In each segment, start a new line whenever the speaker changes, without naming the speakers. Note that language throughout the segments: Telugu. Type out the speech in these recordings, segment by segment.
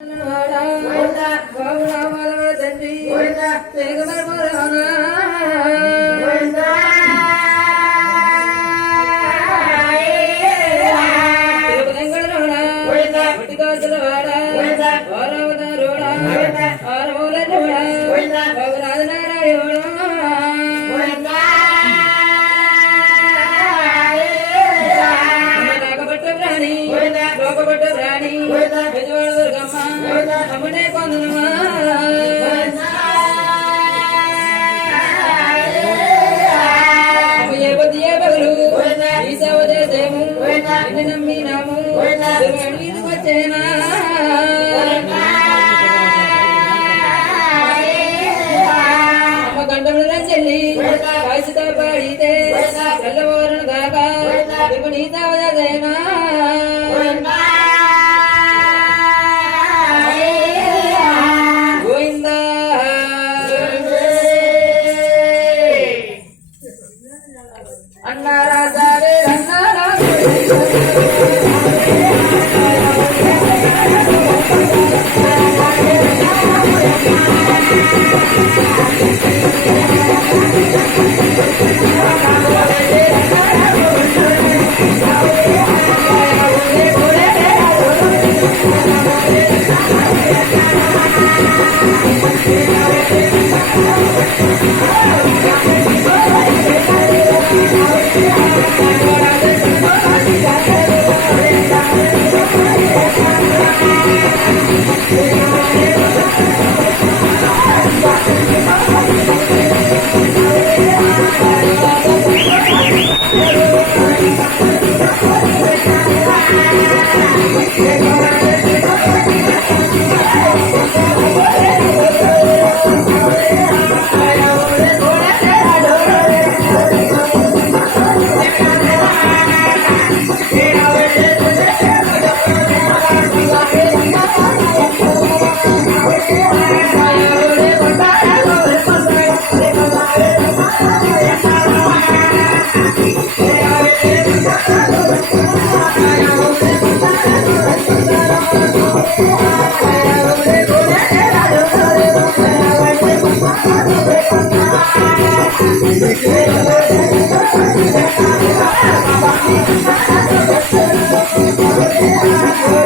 అమ్మనే నమ్మినాము అడవికి వచ్చేనా గంటలు చెల్లి కాశితో పాడితే తెల్లవారును దాకా ఇవ్వ నీ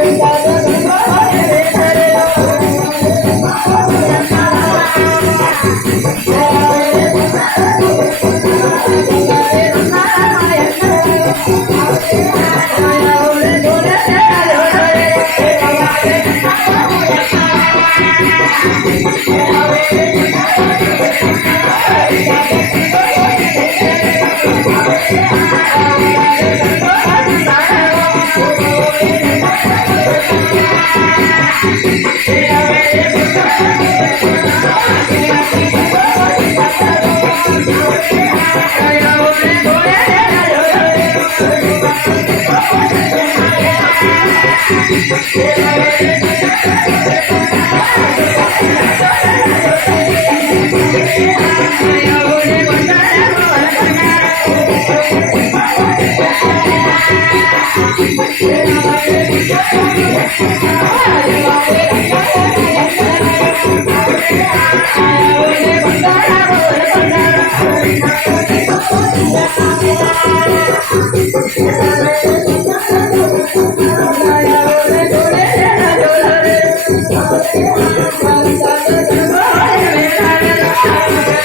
Thank you.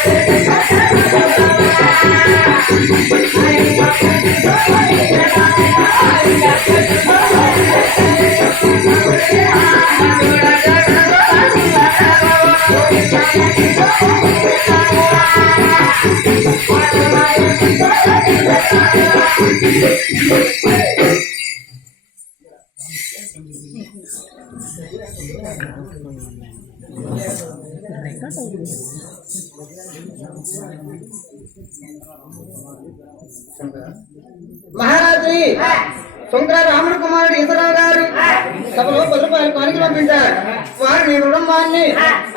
Hey, hey, hey, hey.
మహారాత్రి Shankara రాముడు కుమారుడు ఈశ్వరరావు గారు సభలో పది రూపాయలు కానికి పంపించారు. వారు నేను రుణమ్మాన్ని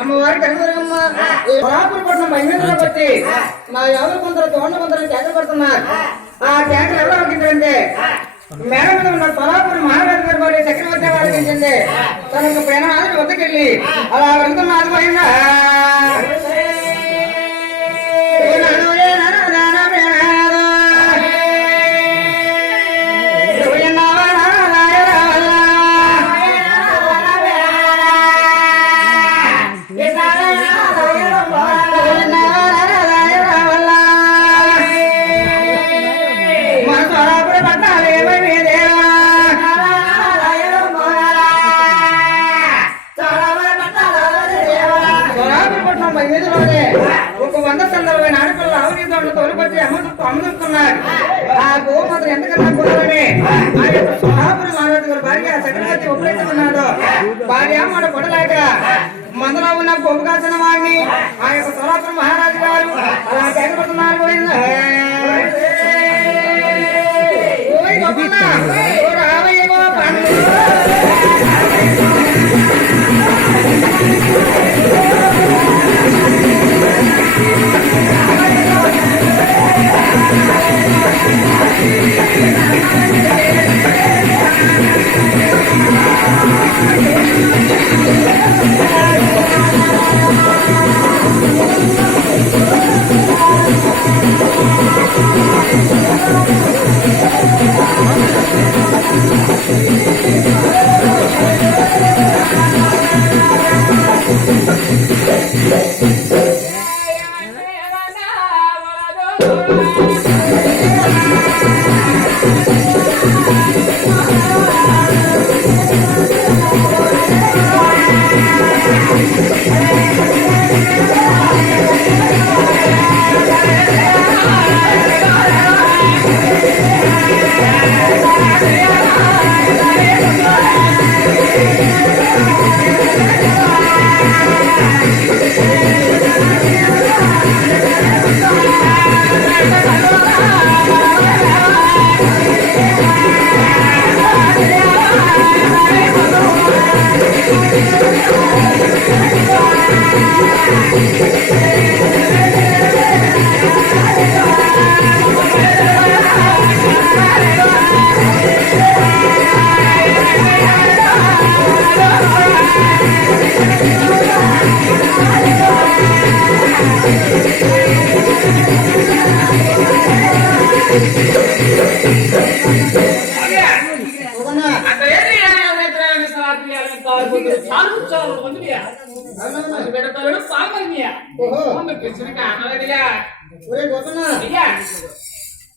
అమ్మవారి కనకదుర్గమ్మ ఈ పట్నం మహిళ బట్టి నా యాభై కొందరు తోండ కొందరు ట్యాకర్ పడుతున్నారు. ఆ ట్యాకర్ ఎవరు అడిగిందంటే మేడం మీద ఉన్న సోలాపురి మహారాజు గారి వారి చక్రవర్తి వారికి ఇచ్చింది తన ప్రేమ వద్దకెళ్ళి అలా వెళ్తున్న ఆదిపోయిందా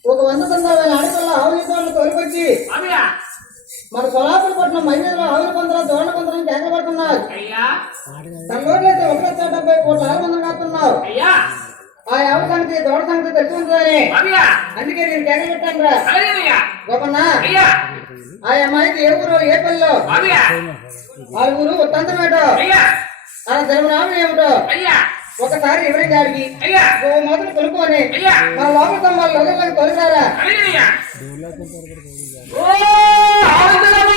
ఒక వంద సందర్భమైన ఆడపిల్ల ఆవునీతో తోలుకొచ్చి
అయ్యా,
మన సోలాపురపట్నం మైదానంలో ఆవుల కొందరం దోణ కొందరం కేకబడుతున్నారు
అయ్యా,
తన రోజులైతే ఒక లక్ష డెబ్బై కోట్ల ఆరు వందలు కాస్తున్నారు
అయ్యా,
ఆ ఆవు సంగతి దోణ సంగతి తెలిసి ఉంటుందని అందుకే నేను కేక పెట్టాను రా
అయ్యా,
ఆ అమ్మాయికి ఏ ఊరు ఏ పల్లెలో? ఆ ఊరు ఉత్తంతం ఏటో
అయ్యా,
ఆ ధర్మనామం ఏమిటో?
అయ్యా,
ఒకసారి ఎవరికి అడిగి
అయ్యా,
ఓ మొదలు కొనుక్కొని.
అయ్యా,
మన లోపల తమ్మాలు లొగలకు తొలిసారా
అలాగేనయ్యా. ఓ,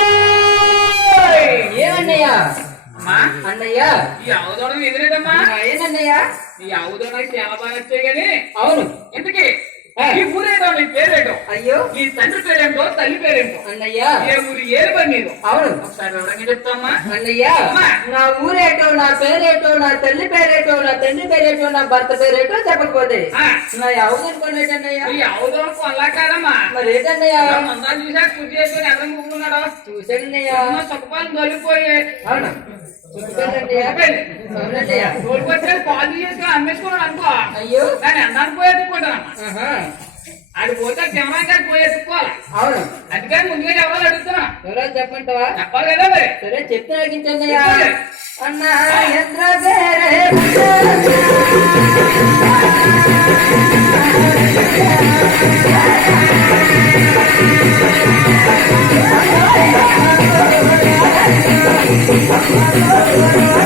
ఆనందరామోయ్!
ఏమన్నయ్యా?
అమ్మా,
అన్నయ్యా?
ఈ ఆవుదోడ ఎదురేటమ్మా
ఏంటన్నయ్యా
ఈ ఆవుదోడ చాలా బాగా వచ్చాయి కానీ
అవును.
ఇంతకీ ఈ ఊరేటో నీ పేరేటో?
అయ్యో.
ఈ తండ్రి పేరేంటో తల్లి పేరేంటో?
అన్నయ్యా.
ఏ ఊరు ఏరు పని
అవును.
ఒకసారి వివరంగా చెప్తామ్మా
అన్నయ్యా నా ఊరేటో నా పేరేటో నా తల్లి పేరేటో నా తండ్రి పేరేటో నా భర్త పేరేటో చెప్పకపోతే నా ఎవరు అనుకోలేదన్నయ్యా
ఈ కాదమ్మా.
మరి ఏంటన్నయ్యా
మందాలు చూసాక పూజ చేసుకుని ఎవరు ముగ్గున్నాడు
చూశానన్నయ్యా
సుఖపాలు తొలిపోయి
అవును.
అమ్మేసుకున్నాడు అనుకో.
అయ్యో.
దాన్ని అన్నాను పోయి ఎత్తుకుంటానమ్మా
ఆహా.
అది పోతే కెమెరా పోయి ఎత్తుకోవాలి
అవును.
అందుకని ముందుగా ఎవరు అడుగుతున్నా.
ఎవరో చెప్పంటావా
చెప్పాలి కదా మరి.
సరే చెప్తే అడిగించన్నయ్యా అన్న ఎంద్ర
Thank
you.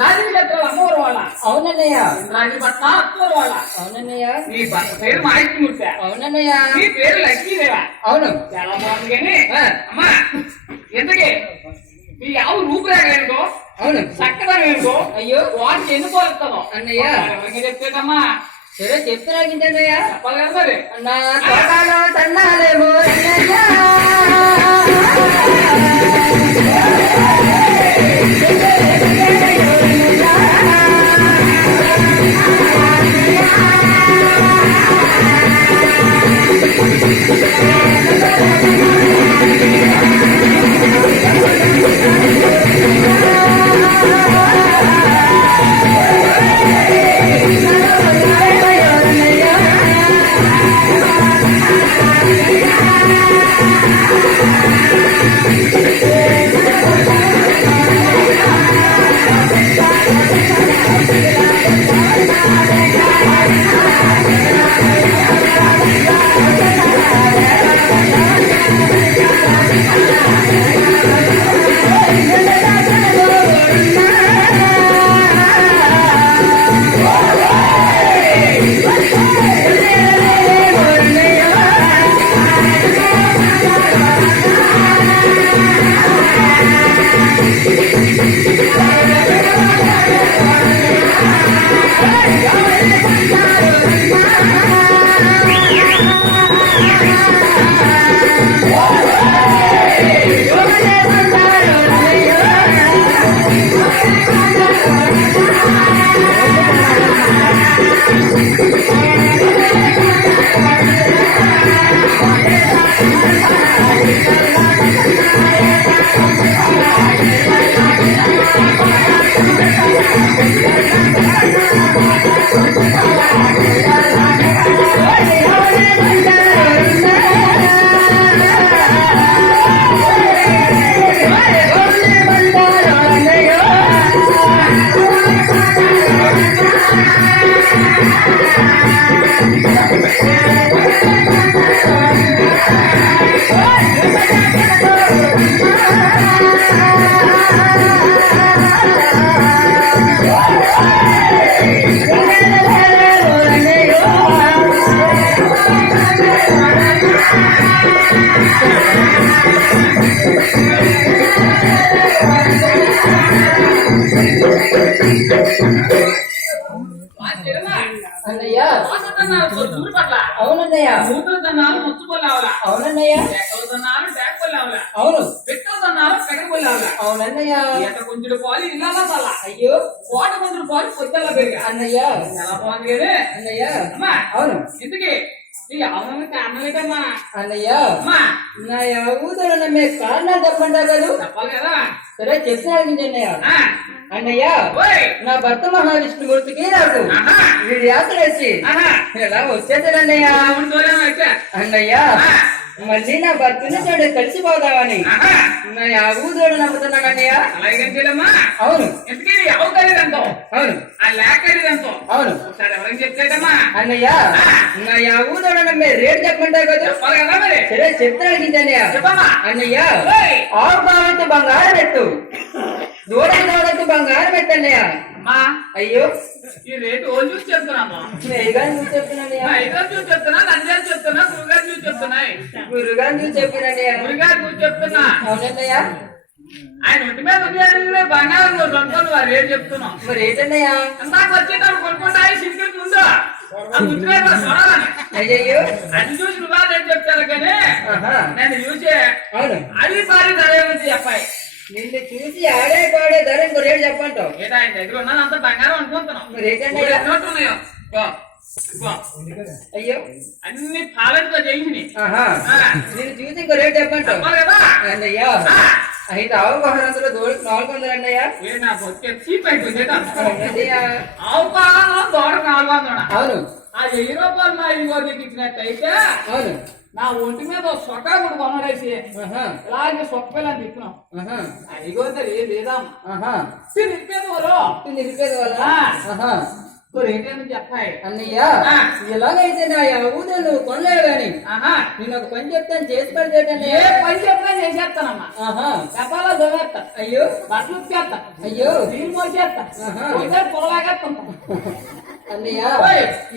లెక్కలు అమ్మవారు వాళ్ళ.
అవునన్నయ్య.
ఇంద్రాణి భర్త అత్తవారు వాళ్ళ.
అవునన్నయ్య.
నీ భర్త పేరు మాహిత్యమూర్తి
అవునన్నయ్య.
నీ పేరు లక్ష్మీదేవా.
అవును.
చాలా బాగుంది కానీ
ఆ.
అమ్మా ఎందుకే? మీ
అవును. అయ్యో.
వాటికి ఎందుకు పోలుస్తాను
అన్నయ్య.
ఎవరికి చెప్తేటమ్మా
సరే చెప్తున్నాగింటన్నయ్య.
చెప్పాలి కదా మరి
తోటలో అన్నయ్య.
Thank you.
అన్నయ్య అన్నయ్య. అవును.
ఏంటమ్మా
అన్నయ్య.
అమ్మా.
నా ఊదరు నమ్మే కారణాలు చెప్పండా కదూ. సరే
ఆ,
అన్నయ్య
ఓయ్.
నా భర్త మహావిష్ణుమూర్తికి నాకు వీడి యాత్ర వేసి ఇలా
అయితే.
అన్నయ్య
ఆ,
మళ్ళీ నా భర్తని తోడు కలిసిపోదామని నా
అలాగే చెల్లెమ్మా
అవును.
ఇంతకీ ఎవరు ఖరీదంతో
అవును.
ఆ లేక ఖరీదంతో
అవును.
ఒకసారి చెప్తాడమ్మా
అన్నయ్య నా యాగూదోడు నమ్మే రేటు చెప్పంటావు కదా?
మరి.
సరే చెప్తాగించన్నయ్య
చెప్పమ్మా.
అన్నయ్య ఆరు బంగారం పెట్టు. దూరం దూడకు బంగారం పెట్టన్నయ్య.
అమ్మా.
అయ్యో.
ఈ రేటు ఓ చూసి చెప్తున్నాము.
మేఘాన్ని చూసి చెప్తున్నానయ్య
ఐదో చూసి చెప్తున్నా నంజాలు చెప్తున్నా గురుగారు చూసి చెప్తున్నాయి
గురుగారిని చూసి చెప్పినన్నయ్య
గురుగారు చూసి చెప్తున్నా.
అవునన్నయ్య
ఆయన ఒంటి మీద ఉంది బంగారం నువ్వు అనుకోను వారు ఏం చెప్తున్నావు
మరి ఏంటన్నయ్య
అందాక వచ్చేటప్పుడు కొనుక్కుంటా సింగిల్ ముందు
అయ్యయ్యో.
అది చూసి నువ్వు నేను చెప్తాను కానీ. నేను చూసే అది పారి ధరేమించి చెప్పాయి
నిన్ను చూసి ఆడే పాడే ధర ఇంకో రేటు చెప్పంటావు
ఆయన దగ్గర ఉన్నది అంత బంగారం అనుకుంటున్నాం.
అయ్యో.
అన్ని చేయించినాయి.
నిన్ను చూసి ఇంకో రేటు చెప్పంటావు
కదా.
అన్నయ్యా. అయితే ఆవు వాహనంలో నాలుగు వందలు అన్నయ్యా.
ఆవు దూర నాలుగు వందల
అవును.
ఆ వెయ్యి రూపాయలు నా ఇంకో నీకు ఇచ్చినట్టయితే
అవును.
నా ఒంటి మీద సొక్కా కూడా కొనడేసి ఇలాగే సొక్క పిల్లని తిప్పినాం అడిగో లేదా
ఆహా.
తిప్పేది వారు
నిలిపేది వాళ్ళ
ఆ.
ఆహా.
రేటని చెప్పాయి?
అన్నయ్యా. ఎలాగైతే నా ఊదో నువ్వు కొనలేవు గాని
ఆహా.
నేను ఒక పని చెప్తాను చేసి పడితేటన్నయ్య
ఏ పని చెప్పినా చేసేస్తానమ్మా.
ఆహా.
చెప్పాలా చదివేస్తా
అయ్యో.
బట్టలు నీళ్ళు
అన్నయ్య.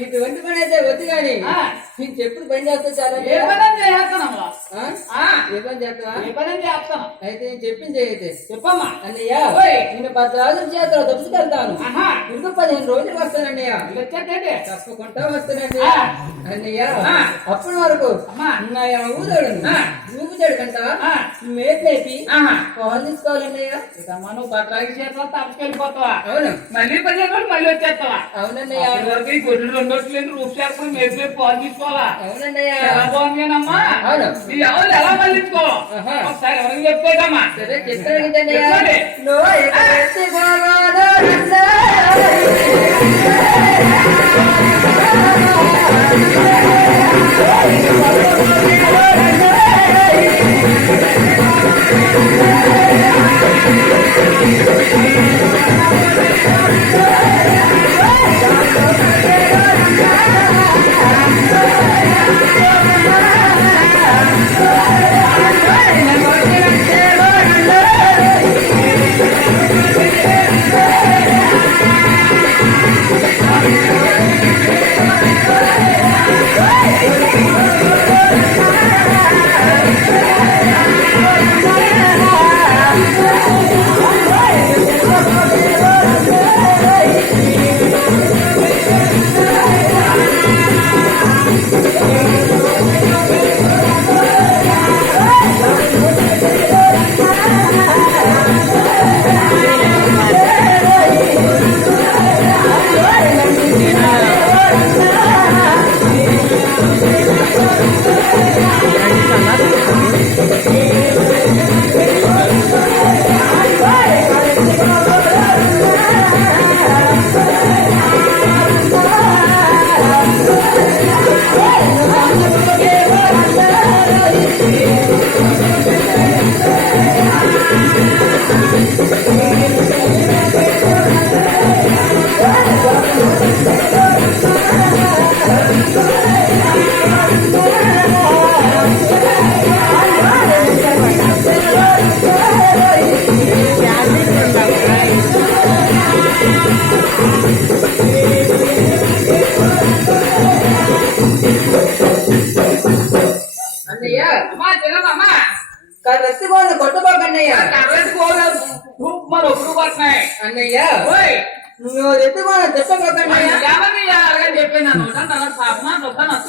ఇటువంటి పని అయితే వద్దు గాని.
ఆ.
నీకు చెప్పుడు పని చేస్తే చాలా
ఏ పని
ఏ చేస్తావా?
ఏ పని చేస్తాను.
అయితే నేను చెప్పింది చేయతే
చెప్పమ్మా.
అన్నయ్య. నేను పది రోజుల చేతిలో దొప్పుకెళ్తాను
ఆహా.
ఇంకో పదిహేను రోజులు వస్తానన్నయ్య.
వచ్చేటండి
తప్పకుండా
ఆ.
అన్నయ్య. అప్పటి వరకు. నా ఊదోడు. ఊపుతాడు కంట
ఆహా.
పాలు తీసుకోవాలన్నయ్య.
నువ్వు చేతిలో తప్పకెళ్ళిపోతావా
అవును.
మళ్ళీ చేయకుండా మళ్ళీ వచ్చేస్తావా?
అవునన్నయ్య.
గొడ్డు రెండు లేదు రూప్ చేరుకుని మేపు మేపు పాలు తీసుకోవాలా
అవునన్నయ్య
ఎలా బాగుందేనమ్మా
అవును.
ఈ ఎవరు ఎలా మళ్ళించుకో?
ఆహా.
ఒకసారి ఎవరికి చెప్పుకోదమ్మా
సరే చెప్తాను కదన్నయ్య
చెప్పండి.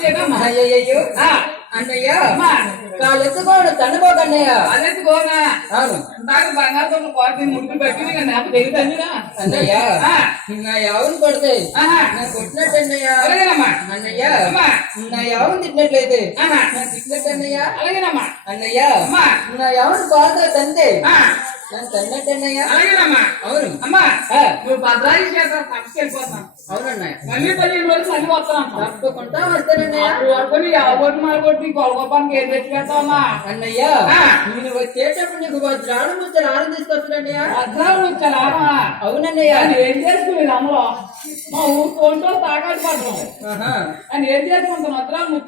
దొక్కన వస్తేదమ్మా
అయ్యయ్యో
ఆ,
అన్నయ్య
అమ్మా
కాలు ఎత్తుకోడు తండబోకన్నయ్య
అదెత్తి పోనా
అవును
ఇందాక బంగారు కోటి ముడుకులు పెట్టి నాకు తెలియదు
అన్నయ్య
ఆ.
నా యావుని కొడితే
ఆహా.
నా కొట్టినట్టు అన్నయ్య
అలాగేనమ్మా
అన్నయ్య
అమ్మా.
నా యావుని తిట్టినట్లయితే
ఆహా.
నా తిట్టినట్టు అన్నయ్య
అలాగేనమ్మా
అన్నయ్య
అమ్మా.
నా యావుని కాలుతో తంతే
ఆ,
నన్ను తన్నట్టు అన్నయ్య
అలాగేనమ్మా
అవును
అమ్మా
ఆ.
నువ్వు భద్రాయి చేత తప్పకెళ్ళిపోతాను
అవునన్నయ్య
మళ్ళీ పదిహేను రోజులు మళ్ళీ వస్తాను
తప్పకుండా వస్తానన్నయ్య
అప్పుడు వరకు నీ యావగొట్టు మాలగొట్టి గొడవపానికి ఏం తెచ్చి పెడతావమ్మా
అన్నయ్య
ఆ.
నేను వచ్చేటప్పుడు నీకు వజ్రాలు ముచ్చలు ఆరు అవునన్నయ్య.
ఏం చేసుకునేది అమ్మలో మా ఊరు కొంటో పడతాం. ఆయన ఏం చేసుకుంటాం వజ్రాలు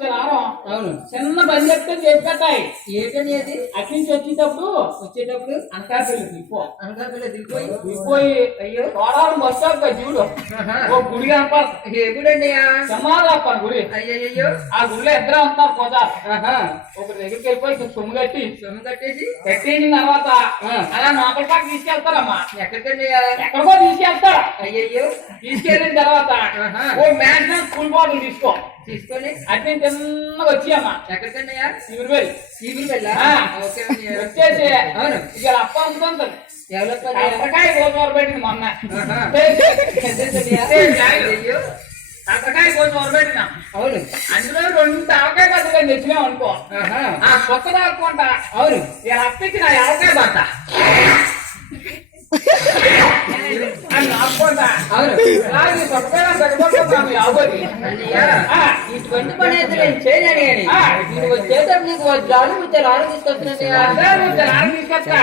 అవును.
చిన్న పని చెప్తే చేసి పెట్టాయి
ఏంటని అది?
అటు నుంచి వచ్చేటప్పుడు
వచ్చేటప్పుడు
అనకాపల్లి దిగిపో
అనకాపల్లి దిగిపోయి
దిగిపోయి
అయ్యో
తోడాలు బస్ స్టాప్ చూడు. ఓ గుడి కనపడ
ఏ గుడండియా
సమాధాప గుడి.
అయ్యయ్యో.
ఆ గుడిలో ఇద్దరు ఉంటారు పోదా. ఒకరి దగ్గరికి వెళ్ళిపోయి సొమ్ము కట్టి
సొమ్ము కట్టేసి
కట్టేసిన తర్వాత. అలా లోపల పక్క తీసుకెళ్తారమ్మా.
ఎక్కడికండియా
ఎక్కడికో తీసుకెళ్తారా.
అయ్యయ్యో.
తీసుకెళ్ళిన తర్వాత. ఓ మ్యాక్సిమం స్కూల్ బాటిల్ తీసుకో.
తీసుకొని
అట్నే చిన్నగా వచ్చి అమ్మా
ఎక్కడికండియా
ఇవి వెళ్ళి?
చీపురు వెళ్ళా.
వచ్చేసి.
అవును.
ఇక అప్ప కాకరకాయ గోధుమ పెట్టింది మొన్న. కాకరకాయ గోధుమ పెట్టినా
అవును.
అందులో రెండు ఆవకాయ బద్దలు తెచ్చినాం అనుకో. ఆ కొత్తగా అనుకుంటా
అవును.
ఇలా అప్పించి నా ఆవకాయ.
నువ్వు వచ్చేటప్పుడు నీకు వజ్రాలు ముత్యాలు ఆరు తీసుకొస్తున్నాయ్యా
తీసుకొస్తా.